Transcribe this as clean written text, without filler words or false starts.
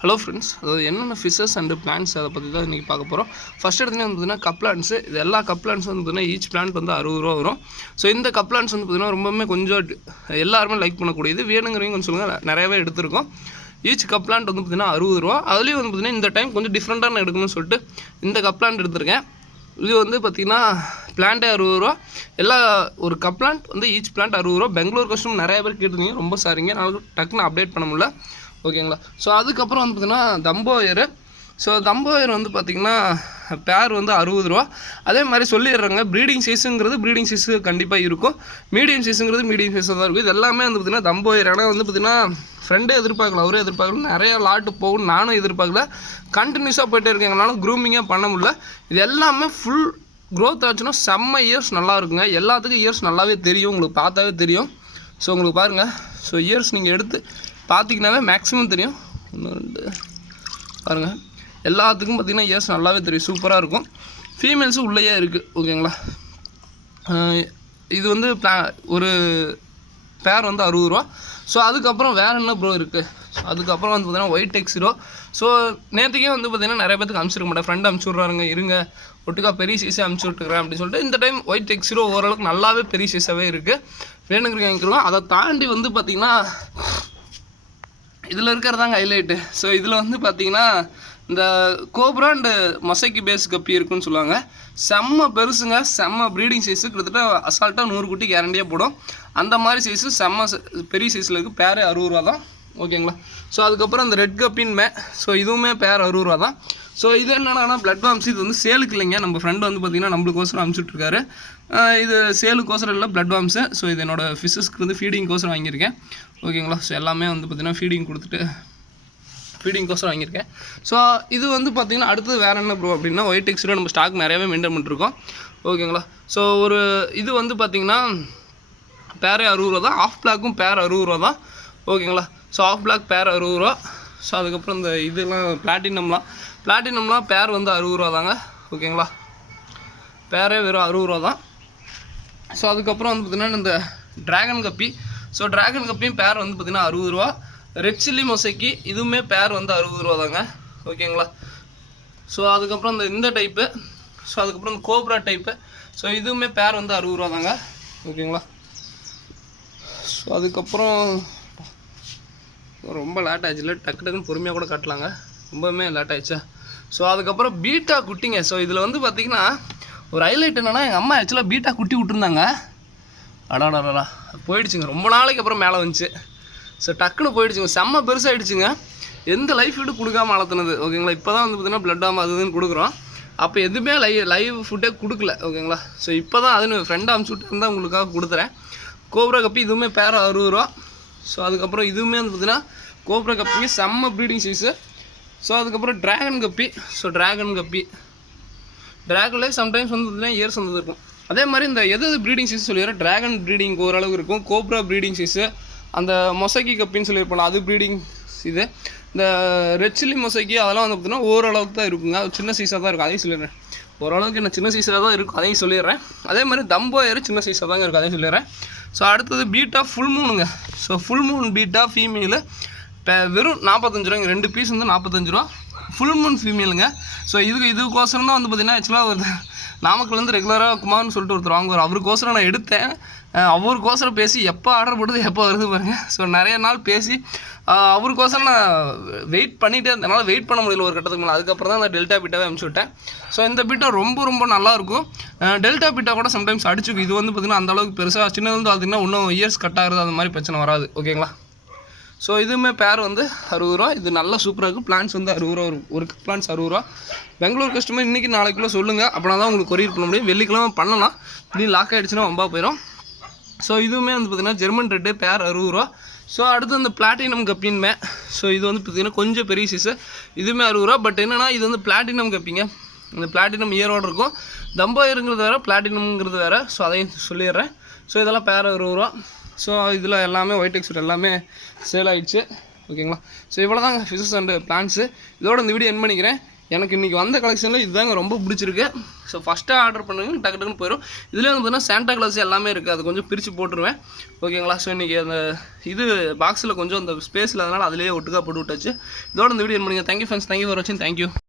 Hello friends, அதாவது என்னென்ன fishes and plants அதை பற்றி தான் இன்றைக்கி பார்க்க போகிறோம். ஃபஸ்ட் எடுத்துகிட்டே வந்து பார்த்தீங்கன்னா கப் பிளான்ட்ஸு. இது எல்லா கப் பிளான்ட்ஸ் வந்து பார்த்தீங்கன்னா ஈச் பிளான்ட் வந்து 60 ரூபா வரும். ஸோ இந்த கப் பிளான்ட்ஸ் வந்து பார்த்தீங்கன்னா ரொம்பவுமே கொஞ்சம் எல்லாருமே லைக் பண்ணக்கூடியது. வேணுங்கிறவங்க கொஞ்சம் சொல்லுங்கள், நிறையவே எடுத்திருக்கோம். ஈச் கப் பிளான்ட் வந்து பார்த்தீங்கன்னா 60 ரூபா. அதுலேயும் வந்து பார்த்தீங்கன்னா இந்த டைம் கொஞ்சம் டிஃப்ரெண்ட்டான எடுக்கணும்னு சொல்லிட்டு இந்த கப் பிளான்ட் எடுத்திருக்கேன். இது வந்து பார்த்திங்கன்னா பிளான்ட்டே 60 ரூபா. எல்லா ஒரு கப் பிளான்ட் வந்து ஈச் பிளான்ட் 60 ரூபா. பெங்களூர் கஸ்டமர் நிறைய பேர் கேட்டிருந்தீங்க, ரொம்ப சாரிங்க, நான் டக்குன்னு அப்டேட் பண்ண முடியல. ஓகேங்களா. ஸோ அதுக்கப்புறம் வந்து பார்த்திங்கன்னா தம்போயர். ஸோ தம்போயர் வந்து பார்த்திங்கன்னா பேர் வந்து 60 ரூபா. அதே மாதிரி சொல்லிடுறாங்க, ப்ரீடிங் சைஸுங்கிறது ப்ரீடிங் சைஸு கண்டிப்பாக இருக்கும், மீடியம் சைஸுங்கிறது மீடியம் சைஸாக தான் இருக்கும். இது எல்லாமே வந்து பார்த்திங்கன்னா தம்போயர். ஆனால் வந்து பார்த்திங்கன்னா ஃப்ரெண்டே எதிர்பார்க்கல, அவரே எதிர்பார்க்கல, நிறைய லாட்டு போகும், நானும் எதிர்பார்க்கல. கண்டினியூஸாக போய்ட்டே இருக்கேங்கனால க்ரூமிங்காக பண்ண முடியல. இது எல்லாமே ஃபுல் க்ரோத் ஆச்சுன்னா செம்ம இயர்ஸ் நல்லா இருக்குங்க. எல்லாத்துக்கும் இயர்ஸ் நல்லாவே தெரியும், உங்களுக்கு பார்த்தாவே தெரியும். ஸோ உங்களுக்கு பாருங்கள், ஸோ இயர்ஸ் நீங்கள் எடுத்து பார்த்திங்கனாவே மேக்ஸிமம் தெரியும். 1 2 பாருங்கள், எல்லாத்துக்கும் பார்த்திங்கன்னா இயர்ஸ் நல்லாவே தெரியும், சூப்பராக இருக்கும். ஃபீமேல்ஸும் உள்ளேயே இருக்குது. ஓகேங்களா. இது வந்து ஒரு பேர் வந்து 60 ரூபா. ஸோ அதுக்கப்புறம் வேறு என்ன ப்ரோ இருக்குது? அதுக்கப்புறம் வந்து பார்த்திங்கன்னா ஒயிட் எக்ஸிரோ. ஸோ நேற்றுக்கே வந்து பார்த்திங்கன்னா நிறைய பேருக்கு அனுப்பிச்சிருக்க மாட்டேன், ஃப்ரெண்டு அனுப்பிச்சி விட்றாருங்க, இருங்க ஒட்டுக்கா பெரிய சைஸே அனுப்பிச்சி விட்டுக்கிறேன் அப்படின்னு சொல்லிட்டு. இந்த டைம் ஒயிட் எக்ஸிரோ ஓரளவுக்கு நல்லாவே பெரிய சைஸாகவே இருக்குது. வேணுங்கிறவங்க வாங்கிக்கிறோம். அதை தாண்டி வந்து பார்த்திங்கன்னா இதில் இருக்கிறதாங்க ஹைலைட்டு. ஸோ இதில் வந்து பார்த்திங்கன்னா இந்த கோப்ரா அண்டு மொசைக்கு பேஸ் கப்பி இருக்குன்னு சொல்லுவாங்க. செம்ம பெருசுங்க, செம்ம ப்ரீடிங் சைஸு. கிட்டத்தட்ட அசால்ட்டாக 100 குட்டி கேரண்டியாக போடும். அந்த மாதிரி சைஸு செம்ம பெரிய சைஸில் இருக்குது. பேரே 60 ரூபா தான். ஓகேங்களா. ஸோ அதுக்கப்புறம் இந்த ரெட் கப்பின்மே. ஸோ இதுவுமே பேர் 60 ரூபா தான். ஸோ இது என்னென்னா பிளட் வாம்ஸ். இது வந்து சேலுக்கு இல்லைங்க, நம்ம ஃப்ரெண்டு வந்து பார்த்திங்கன்னா நம்மளுக்கோசரம் அனுப்பிச்சுட்ருக்காரு. இது சேலுக்கோசரம் இல்லை, பிளட் வாம்ஸு. ஸோ இது என்னோடய ஃபிஷ்ஷஸ்க்கு வந்து ஃபீடிங்கோசரம் வாங்கியிருக்கேன். ஓகேங்களா. ஸோ எல்லாமே வந்து பார்த்திங்கன்னா ஃபீடிங் கொடுத்துட்டு ஃபீடிங்கோசரம் வாங்கியிருக்கேன். ஸோ இது வந்து பார்த்திங்கன்னா அடுத்தது வேறு என்ன ப்ரோ அப்படின்னா ஒயிட் எக்ஸிரோ நம்ம ஸ்டாக் நிறையவே மெயின்டைன் பண்ணிருக்கோம். ஓகேங்களா. ஸோ ஒரு இது வந்து பார்த்திங்கன்னா பேரே 60 ரூபா தான். ஆஃப் பிளாக்கும் பேர் 60 ரூபா தான். ஓகேங்களா. ஸோ ஆஃப் பிளாக் பேர் 60 ரூபா. ஸோ அதுக்கப்புறம் இந்த இதெல்லாம் பிளாட்டினம்லாம் பேர் வந்து 60 ரூபா தாங்க. ஓகேங்களா. பேரே வெறும் 60 ரூபா தான். ஸோ அதுக்கப்புறம் வந்து பார்த்திங்கன்னா இந்த ட்ராகன் கப்பி. ஸோ ட்ராகன் கப்பியும் பேர் வந்து பார்த்திங்கன்னா 60 ரூபா. ரெட் சில்லி மொசைக்கு இதுவுமே பேர் வந்து 60 ரூபா தாங்க. ஓகேங்களா. ஸோ அதுக்கப்புறம் இந்த டைப்பு. ஸோ அதுக்கப்புறம் இந்த கோப்ரா டைப்பு. ஸோ இதுவுமே பேர் வந்து 60 ரூபா தாங்க. ஓகேங்களா. ஸோ அதுக்கப்புறம் ரொம்ப லேட் ஆகிடுச்சுல, டக்குன்னு பொறுமையாக கூட காட்டலாங்க, ரொம்பவுமே லேட் ஆகிடுச்சா. ஸோ அதுக்கப்புறம் பீட்டா குட்டிங்க. ஸோ இதில் வந்து பார்த்திங்கன்னா ஒரு ஹைலைட் என்னென்னா, எங்கள் அம்மா ஆக்சுவலாக பீட்டா குட்டி விட்டுருந்தாங்க. அடாடா போயிடுச்சுங்க, ரொம்ப நாளைக்கு அப்புறம் மேலே வந்துச்சு. ஸோ டக்குன்னு போயிடுச்சுங்க, செம்ம பெருசாகிடுச்சுங்க. எந்த லைஃப் ஃபுட்டு கொடுக்காம வளர்த்துனது. ஓகேங்களா. இப்போ தான் வந்து பார்த்திங்கன்னா பிளட் ஆகும் அது இதுன்னு கொடுக்குறோம். அப்போ எதுவுமே லைவ் ஃபுட்டே கொடுக்கல. ஓகேங்களா. ஸோ இப்போ தான் அதுன்னு ஃப்ரெண்டாக அனுப்பிச்சி விட்டு இருந்தால் உங்களுக்காக கொடுத்துறேன். கோப்ரா கப்பி இதுவுமே பேர் 60 ரூபா. ஸோ அதுக்கப்புறம் இதுவுமே வந்து பார்த்திங்கன்னா கோப்ரா கப்பிங்க செம்ம ப்ரீடிங் சைஸு. ஸோ அதுக்கப்புறம் ட்ராகன் கப்பி. ஸோ ட்ராகன்லேயே சம்டைம்ஸ் வந்து பார்த்திங்கன்னா இயர்ஸ் வந்து இருக்கும். அதே மாதிரி இந்த எது ப்ரீடிங் சைஸ் சொல்லிடுறேன். ட்ராகன் ப்ரீடிங் ஓரளவுக்கு இருக்கும். Cobra breeding size. அந்த மொசைக்கி கப்பின்னு சொல்லியிருப்போம், அது ப்ரீடிங் இது. இந்த ரெட் சில்லி மொசைக்கி அதெல்லாம் வந்து பார்த்திங்கன்னா ஓரளவுக்கு தான் இருக்குங்க, சின்ன சைஸாக தான் இருக்கும். அதையும் சொல்லிடுறேன். ஓரளவுக்கு என்ன சின்ன சைஸாக தான் இருக்கும், அதையும் சொல்லிடுறேன். அதே மாதிரி தம்போயர் சின்ன சைஸாக தாங்க இருக்கும், அதையும் சொல்லிடுறேன். ஸோ அடுத்தது பீட்டா ஃபுல் மூணுங்க. So full moon betta female வெறும் 45 ரூபாங்க. 2 பீஸ் வந்து 45 ரூபா. ஃபுல் மூன் ஃபீமேலுங்க. ஸோ இதுக்கோசரம் தான் வந்து பார்த்திங்கன்னா ஆக்சுவலாக ஒரு நாமக்கல் வந்து ரெகுலராக குமார்னு சொல்லிட்டு ஒருத்தர் வாங்குவார். அவருக்கோசரம் நான் எடுத்தேன். அவருக்கோசரம் பேசி எப்போ ஆர்டர் போட்டது எப்போ வருது பாருங்கள். ஸோ நிறைய நாள் பேசி அவருக்கோசரம் நான் வெயிட் பண்ணிகிட்டே இருந்தேன். வெயிட் பண்ண முடியல ஒரு கட்டத்துக்கு மேலே. அதுக்கப்புறம் தான் நான் டெல்டா பீட்டாவே அனுப்பிச்சி விட்டேன். ஸோ இந்த பீட்டா ரொம்ப நல்லாயிருக்கும். டெல்டா பீட்டா கூட சம்டைம்ஸ் அடிச்சுக்கும். இது வந்து பார்த்திங்கன்னா அந்தளவுக்கு பெருசாக சின்னது வந்து பார்த்திங்கன்னா இன்னும் இயர்ஸ் கட் ஆகுது, அந்த மாதிரி பிரச்சனை வராது. ஓகேங்களா. ஸோ இதுவுமே பேர் வந்து 60 ரூபா. இது நல்லா சூப்பராக இருக்குது. பிளான்ஸ் வந்து 60 ரூபா. ஒரு பிளான்ஸ் 60 ரூபா. பெங்களூர் கஸ்டமர் இன்றைக்கி நாளைக்குள்ளே சொல்லுங்கள், அப்படின்னா தான் உங்களுக்கு கொரியர் பண்ண முடியும். வெள்ளிக்கிழமை பண்ணலாம், இப்படி லாக் ஆகிடுச்சுன்னா வம்பா போயிடும். ஸோ இதுவுமே வந்து பார்த்திங்கன்னா ஜெர்மன் ரெட்டு பேர் 60 ரூபா. ஸோ அடுத்து இந்த பிளாட்டினம் கப்பின்மே. ஸோ இது வந்து பார்த்திங்கன்னா கொஞ்சம் பெரிய சைஸு. இதுவுமே 60 ரூபா. பட் என்னென்னா இது வந்து பிளாட்டினம் கப்பிங்க. இந்த பிளாட்டினம் இயரோடு இருக்கும். தம்போயருங்கிறது வேறு, பிளாட்டினம்ங்கிறது வேறு. ஸோ அதையும் சொல்லிடுறேன். ஸோ இதெல்லாம் பேர் 60 ரூபா. ஸோ இதில் எல்லாமே ஒயிட் எக்ஸிட் எல்லாமே சேல் ஆகிடுச்சு. ஓகேங்களா. ஸோ இவ்வளோ தாங்க ஃபிஷஸ் அண்டு பிளான்ஸு. இதோட இந்த வீடியோ என் பண்ணிக்கிறேன். எனக்கு இன்றைக்கி வந்த கலெக்ஷனில் இதுதாங்க ரொம்ப பிடிச்சிருக்கு. ஸோ ஃபஸ்ட்டாக ஆர்டர் பண்ணுங்க டக்கு டக்குன்னு போயிடும். இதில் வந்து பார்த்தீங்கன்னா சாண்டா கிளாஸ் எல்லாமே இருக்குது, அது கொஞ்சம் பிரித்து போட்டுருவேன் ஓகேங்களா. ஸோ இன்றைக்கி அந்த இது பாக்ஸில் கொஞ்சம் அந்த ஸ்பேஸில் அதனால் அதிலேயே ஒட்டுக்கா போட்டு விட்டாச்சு. இதோட இந்த வீடியோ பண்ணுங்கள். தேங்க்யூ ஃப்ரெண்ட்ஸ், தேங்க்யூ ஃபார் வாட்சிங், தேங்க்யூ.